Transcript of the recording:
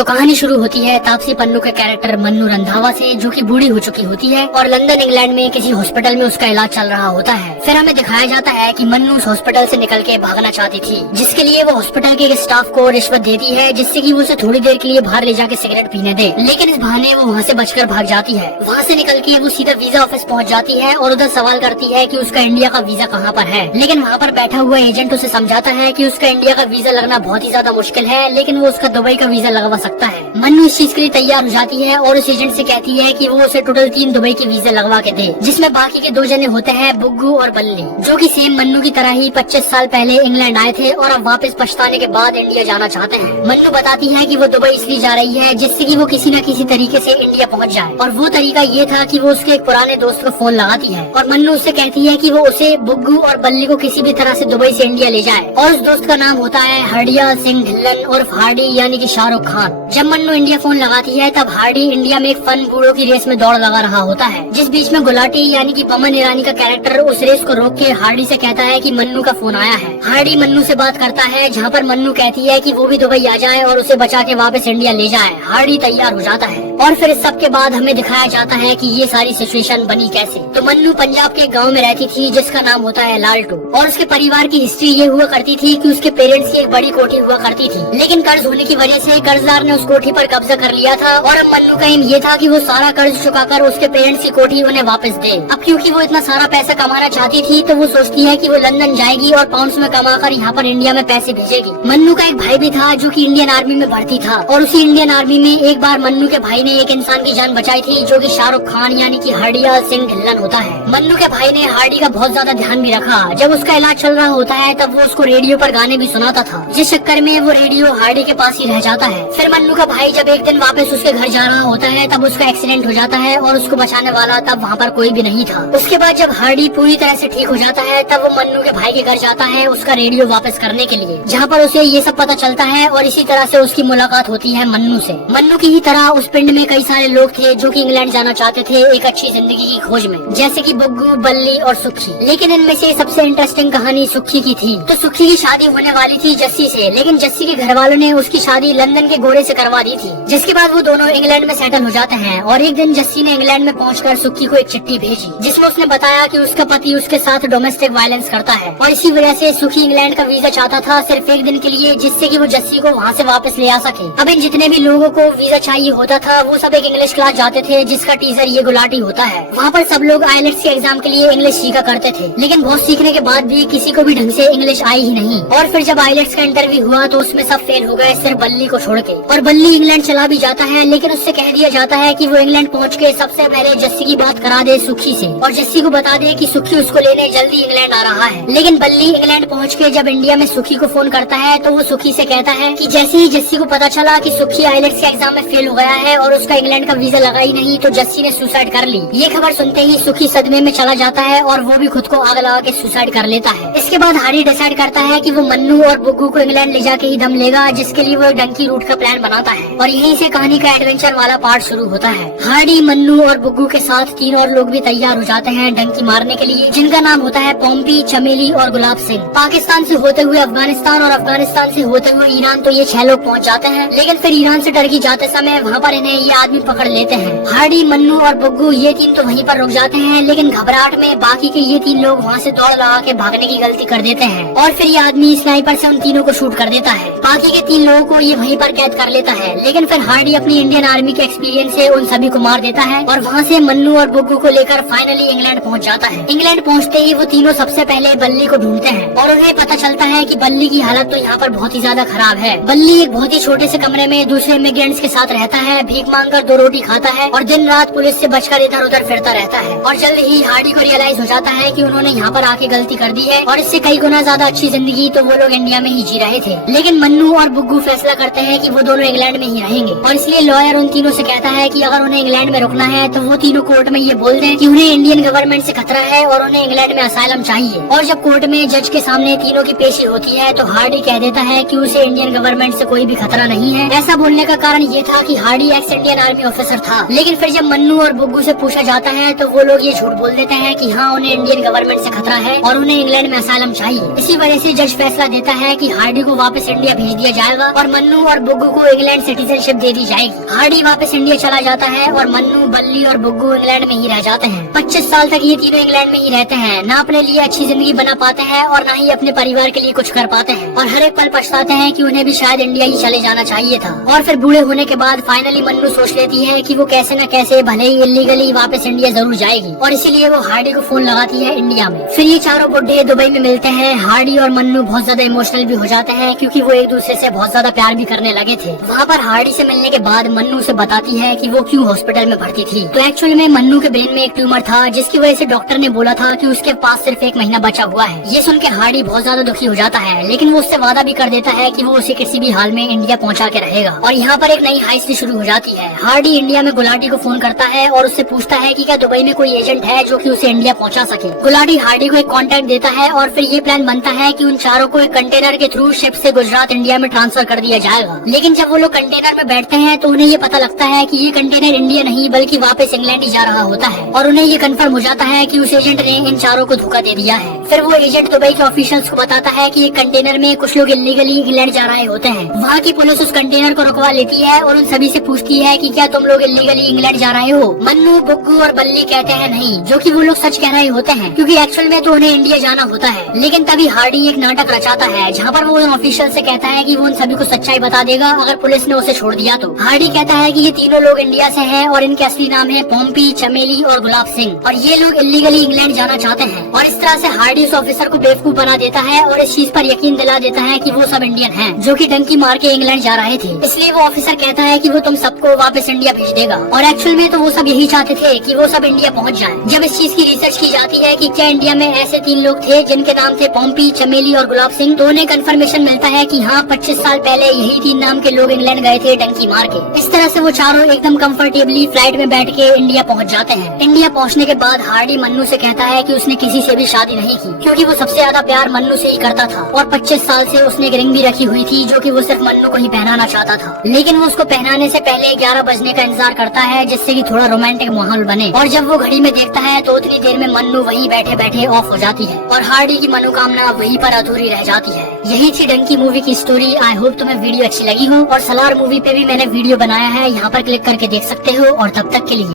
तो कहानी शुरू होती है तापसी पन्नू के कैरेक्टर मन्नू रंधावा से, जो कि बूढ़ी हो चुकी होती है और लंदन इंग्लैंड में किसी हॉस्पिटल में उसका इलाज चल रहा होता है। फिर हमें दिखाया जाता है कि मन्नू उस हॉस्पिटल से निकल के भागना चाहती थी, जिसके लिए वो हॉस्पिटल के स्टाफ को रिश्वत देती है, जिससे कि वो उसे थोड़ी देर के लिए बाहर ले जाके सिगरेट पीने दे। लेकिन इस बहाने वो वहाँ से बचकर भाग जाती है। वहाँ से निकल के वो सीधा वीजा ऑफिस पहुँच जाती है और उधर सवाल करती है कि उसका इंडिया का वीजा कहाँ पर है। लेकिन वहाँ पर बैठा हुआ एजेंट उसे समझाता है कि उसका इंडिया का वीजा लगना बहुत ही ज्यादा मुश्किल है, लेकिन वो उसका दुबई का वीजा लगवा सकता है। मन्नू इस चीज के लिए तैयार हो जाती है और उस एजेंट से कहती है कि वो उसे टोटल 3 दुबई के वीजा लगवा के दे, जिसमें बाकी के 2 जने होते हैं बुग्गू और बल्ली, जो कि सेम मन्नू की तरह ही 25 साल पहले इंग्लैंड आए थे और अब वापस पछताने के बाद इंडिया जाना चाहते हैं। मन्नू बताती है कि वो दुबई इसलिए जा रही है जिससे कि वो किसी न किसी तरीके से इंडिया पहुंच जाए, और वो तरीका ये था कि वो उसके एक पुराने दोस्त को फोन लगाती है और मन्नू उससे कहती है कि वो उसे, बुग्गू और बल्ली को किसी भी तरह से दुबई से इंडिया ले जाए। और उस दोस्त का नाम होता है हरडिया सिंह ढिल्लन और हार्डी यानी कि शाहरुख खान। जब मन्नू इंडिया फोन लगाती है तब हार्डी इंडिया में एक फन बूढ़ों की रेस में दौड़ लगा रहा होता है, जिस बीच में गुलाटी यानी कि पमन ईरानी का कैरेक्टर उस रेस को रोक के हार्डी से कहता है कि मन्नू का फोन आया है। हार्डी मन्नू से बात करता है, जहाँ पर मन्नू कहती है कि वो भी दुबई आ जाए और उसे बचा के वापस इंडिया ले जाए। हार्डी तैयार हो जाता है और फिर इस सब के बाद हमें दिखाया जाता है कि ये सारी सिचुएशन बनी कैसे। तो मन्नू पंजाब के गाँव में रहती थी जिसका नाम होता है लालटू, और उसके परिवार की हिस्ट्री ये हुआ करती थी कि उसके पेरेंट्स की एक बड़ी कोठी हुआ करती थी, लेकिन कर्ज होने की वजह से कर्जदार ने उस कोठी पर कब्जा कर लिया था। और अब मन्नू का एम ये था कि वो सारा कर्ज चुकाकर उसके पेरेंट्स की कोठी उन्हें वापस दे। अब क्योंकि वो इतना सारा पैसा कमाना चाहती थी तो वो सोचती है कि वो लंदन जाएगी और पाउंड्स में कमाकर यहाँ पर इंडिया में पैसे भेजेगी। मन्नू का एक भाई भी था जो कि इंडियन आर्मी में भर्ती था, और उसी इंडियन आर्मी में एक बार मन्नू के भाई ने एक इंसान की जान बचाई थी, जो कि शाहरुख खान यानी कि हरडिया सिंह ढिल्लन होता है। मन्नू के भाई ने हार्डी का बहुत ज्यादा ध्यान भी रखा। जब उसका इलाज चल रहा होता है तब वो उसको रेडियो पर गाने भी सुनाता था, जिस चक्कर में वो रेडियो हार्डी के पास ही रह जाता है। फिर मन्नू का भाई जब एक दिन वापस उसके घर जा रहा होता है तब उसका एक्सीडेंट हो जाता है और उसको बचाने वाला तब वहाँ पर कोई भी नहीं था। उसके बाद जब हार्डी पूरी तरह से ठीक हो जाता है तब वो मन्नू के भाई के घर जाता है उसका रेडियो वापस करने के लिए, जहाँ पर उसे ये सब पता चलता है और इसी तरह से उसकी मुलाकात होती है मन्नू से। मन्नू की ही तरह उस पिंड में कई सारे लोग थे जो कि इंग्लैंड जाना चाहते थे एक अच्छी जिंदगी की खोज में, जैसे कि बुग्गू, बल्ली और सुखी। लेकिन इनमें से सबसे इंटरेस्टिंग कहानी सुखी की थी। तो सुखी की शादी होने वाली थी जस्सी से, लेकिन जस्सी के घर वालों ने उसकी शादी लंदन के गोरे से करवा दी थी, जिसके बाद वो दोनों इंग्लैंड में सेटल हो जाते हैं। और एक दिन जस्सी ने इंग्लैंड में पहुंचकर सुखी को एक चिट्ठी भेजी, जिसमें उसने बताया कि उसका पति उसके साथ डोमेस्टिक वायलेंस करता है और इसी वजह से सुखी इंग्लैंड का वीजा चाहता था सिर्फ एक दिन के लिए, जिससे कि वो जस्सी को वहाँ से वापस ले आ सके। अब इन जितने भी लोगों को वीजा चाहिए होता था वो सब एक इंग्लिश क्लास जाते थे, जिसका टीचर ये गुलाटी होता है। वहाँ पर सब लोग आइलेट्स के एग्जाम के लिए इंग्लिश सीखा करते थे, लेकिन बहुत सीखने के बाद भी किसी को भी ढंग से इंग्लिश आई ही नहीं। और फिर जब आइलेट्स का इंटरव्यू हुआ तो उसमें सब फेल हो गए सिर्फ बल्ली को छोड़ के। और बल्ली इंग्लैंड चला भी जाता है, लेकिन उससे कह दिया जाता है कि वो इंग्लैंड पहुंच के सबसे पहले जस्सी की बात करा दे सुखी से, और जस्सी को बता दे कि सुखी उसको लेने जल्दी इंग्लैंड आ रहा है। लेकिन बल्ली इंग्लैंड पहुंच के जब इंडिया में सुखी को फोन करता है तो वो सुखी से कहता है कि जैसे ही जस्सी को पता चला कि सुखी आइलेट्स के एग्जाम में फेल हो गया है और उसका इंग्लैंड का वीजा लगा ही नहीं, तो जस्सी ने सुसाइड कर ली। ये खबर सुनते ही सुखी सदमे में चला जाता है और वो भी खुद को आग लगा के सुसाइड कर लेता है। इसके बाद हार्डी डिसाइड करता है कि वो मन्नू और बुग्गू को इंग्लैंड ले जाके ही दम लेगा, जिसके लिए वो एक डंकी रूट का प्लान बनाता है। और यहीं से कहानी का एडवेंचर वाला पार्ट शुरू होता है। हार्डी, मन्नू और बुग्गू के साथ 3 और लोग भी तैयार हो जाते हैं डंकी मारने के लिए, जिनका नाम होता है पोम्पी, चमेली और गुलाब सिंह। पाकिस्तान से होते हुए अफगानिस्तान और अफगानिस्तान से होते हुए ईरान, तो ये 6 लोग पहुंच जाते हैं। लेकिन फिर ईरान से टर्की जाते समय वहाँ पर इन्हें ये आदमी पकड़ लेते हैं। हार्डी, मन्नू और बुग्गू ये 3 तो वहीं पर रुक जाते हैं, लेकिन घबराहट में बाकी के ये 3 लोग वहाँ से दौड़ लगा के भागने की गलती कर देते हैं और फिर ये आदमी स्नाइपर से उन तीनों को शूट कर देता है। बाकी के 3 लोगों को ये वहीं पर कैद कर लेता है, लेकिन फिर हार्डी अपनी इंडियन आर्मी के एक्सपीरियंस से उन सभी को मार देता है और वहाँ से मन्नू और बुग्गू को लेकर फाइनली इंग्लैंड पहुँच जाता है। इंग्लैंड पहुँचते ही वो तीनों सबसे पहले बल्ली को ढूंढते हैं और उन्हें पता चलता है कि बल्ली की हालत तो यहाँ पर बहुत ही ज्यादा खराब है। बल्ली एक बहुत ही छोटे से कमरे में दूसरे इमिग्रेंट्स के साथ रहता है, भीख मांगकर 2 रोटी खाता है और दिन रात पुलिस से बचकर इधर उधर फिरता रहता है। और जल्द ही हार्डी को रियलाइज हो जाता है कि उन्होंने यहाँ पर आके गलती कर दी है और इससे कई गुना ज्यादा अच्छी जिंदगी तो वो लोग इंडिया में ही जी रहे थे। लेकिन मन्नू और बुग्गू फैसला करते हैं कि वो दोनों इंग्लैंड में ही रहेंगे, और इसलिए लॉयर उन तीनों से कहता है कि अगर उन्हें इंग्लैंड में रुकना है तो वो तीनों कोर्ट में ये बोल दें कि उन्हें इंडियन गवर्नमेंट से खतरा है और उन्हें इंग्लैंड में असाइलम चाहिए। और जब कोर्ट में जज के सामने तीनों की पेशी होती है तो हार्डी कह देता है कि उसे इंडियन गवर्नमेंट से कोई भी खतरा नहीं है। ऐसा बोलने का कारण ये था कि Hardy x Indian army officer था। लेकिन फिर जब मन्नू और बुग्गू से पूछा जाता है तो वो लोग ये झूठ बोल देते हैं कि हाँ, उन्हें इंडियन गवर्नमेंट से खतरा है और उन्हें इंग्लैंड में असाइलम चाहिए। इसी वजह से जज फैसला देता है कि हार्डी को वापस इंडिया भेज दिया जाएगा और मन्नू और बुग्गू को इंग्लैंड सिटीजनशिप दे दी जाएगी। हार्डी वापस इंडिया चला जाता है और मन्नू, बल्ली और बुग्गू इंग्लैंड में ही रह जाते हैं। 25 साल तक ये तीनों इंग्लैंड में ही रहते हैं, न अपने लिए अच्छी जिंदगी बना पाते हैं और न ही अपने परिवार के लिए कुछ कर पाते हैं और हर एक पल पछताते हैं कि उन्हें भी शायद इंडिया ही चले जाना चाहिए था। और फिर बूढ़े होने के बाद फाइनली मन्नू सोच लेती है कि वो कैसे न कैसे भले ही इलीगली वापस इंडिया जरूर जाएगी और इसीलिए वो हार्डी को फोन लगाती है इंडिया में। फिर ये चारों बुड्ढे दुबई में मिलते हैं। हार्डी और मन्नू बहुत ज्यादा इमोशनल भी हो जाते हैं क्योंकि वो एक दूसरे से बहुत ज्यादा प्यार भी करने लगे थे। वहाँ पर हार्डी से मिलने के बाद मन्नू से बताती है कि वो क्यों हॉस्पिटल में भर्ती थी। तो एक्चुअली में मन्नू के ब्रेन में एक ट्यूमर था जिसकी वजह से डॉक्टर ने बोला था कि उसके पास सिर्फ 1 महीना बचा हुआ है। ये सुन के हार्डी बहुत ज्यादा दुखी हो जाता है, लेकिन वो उससे वादा भी कर देता है कि वो उसे किसी भी हाल में इंडिया पहुंचा के रहेगा। और यहाँ पर एक नई हाइस्ट शुरू हो जाती है। हार्डी इंडिया में गुलाटी को फोन करता है और उससे पूछता है कि क्या दुबई में कोई एजेंट है जो कि उसे इंडिया पहुंचा सके। गुलाटी हार्डी को एक कॉन्टेक्ट देता है और फिर ये प्लान बनता है कि उन चारों को एक कंटेनर के थ्रू शिप से गुजरात इंडिया में ट्रांसफर कर दिया जाएगा। लेकिन जब वो लोग कंटेनर में बैठते हैं तो उन्हें ये पता लगता है कि ये कंटेनर इंडिया नहीं बल्कि वापस इंग्लैंड ही जा रहा होता है और उन्हें ये कंफर्म हो जाता है कि उस एजेंट ने इन चारों को धोखा दे दिया है। फिर वो एजेंट दुबई के ऑफिशियल्स को बताता है कि एक कंटेनर में कुछ लोग इलीगली इंग्लैंड जा रहे होते हैं। वहाँ की पुलिस उस कंटेनर को रुकवा लेती है और उन सभी से पूछती है कि क्या तुम लोग इलीगली इंग्लैंड जा रहे हो। मन्नू, बुग्गू और बल्ली कहते हैं नहीं, जो कि वो लोग सच कह रहे होते हैं क्योंकि एक्चुअल में तो उन्हें इंडिया जाना होता है। लेकिन तभी हार्डी एक नाटक रचाता है जहाँ पर वो उन ऑफिशियल से कहता है कि वो उन सभी को सच्चाई बता देगा अगर पुलिस ने उसे छोड़ दिया तो। हार्डी कहता है कि ये तीनों लोग इंडिया से हैं और इनके असली नाम है पॉम्पी, चमेली और गुलाब सिंह और ये लोग इलीगली इंग्लैंड जाना चाहते हैं। और इस तरह से हार्डी उस ऑफिसर को बेवकूफ बना देता है और इस चीज पर यकीन दिला देता है कि वो सब इंडियन हैं जो कि डंकी मार के इंग्लैंड जा रहे थे। इसलिए वो ऑफिसर कहता है कि वो तुम सबको वापस इंडिया भेज देगा और एक्चुअल में तो वो सब यही चाहते थे कि वो सब इंडिया पहुंच जाएं। जब इस चीज की रिसर्च की जाती है कि क्या इंडिया में ऐसे 3 लोग थे जिनके नाम थे पॉम्पी, चमेली और गुलाब सिंह, तो उन्हें कंफर्मेशन मिलता है कि हाँ 25 साल पहले यही 3 नाम के लोग इंग्लैंड गए थे डंकी मार के। इस तरह से वो चारों एकदम कंफर्टेबली फ्लाइट में बैठ के इंडिया पहुंच जाते हैं। इंडिया पहुंचने के बाद हार्डी मन्नू से कहता है कि उसने किसी से भी शादी नहीं की क्योंकि वो सबसे ज्यादा प्यार मन्नू से ही करता था और 25 साल से उसने एक रिंग भी रखी हुई थी जो कि वो सिर्फ मन्नू को ही पहनाना चाहता था। लेकिन वो उसको पहनाने से पहले 11 बजने का इंतजार करता है जिससे कि थोड़ा रोमांटिक माहौल बने और जब वो घड़ी में देखता है तो उतनी देर में मन्नू वहीं बैठे बैठे ऑफ हो जाती है और हार्डी की मनोकामना वहीं पर अधूरी रह जाती है। यही थी डंकी मूवी की स्टोरी। आई होप तुम्हें वीडियो अच्छी लगी हो और सलार मूवी पे भी मैंने वीडियो बनाया है, यहाँ पर क्लिक करके देख सकते हो और तब तक के लिए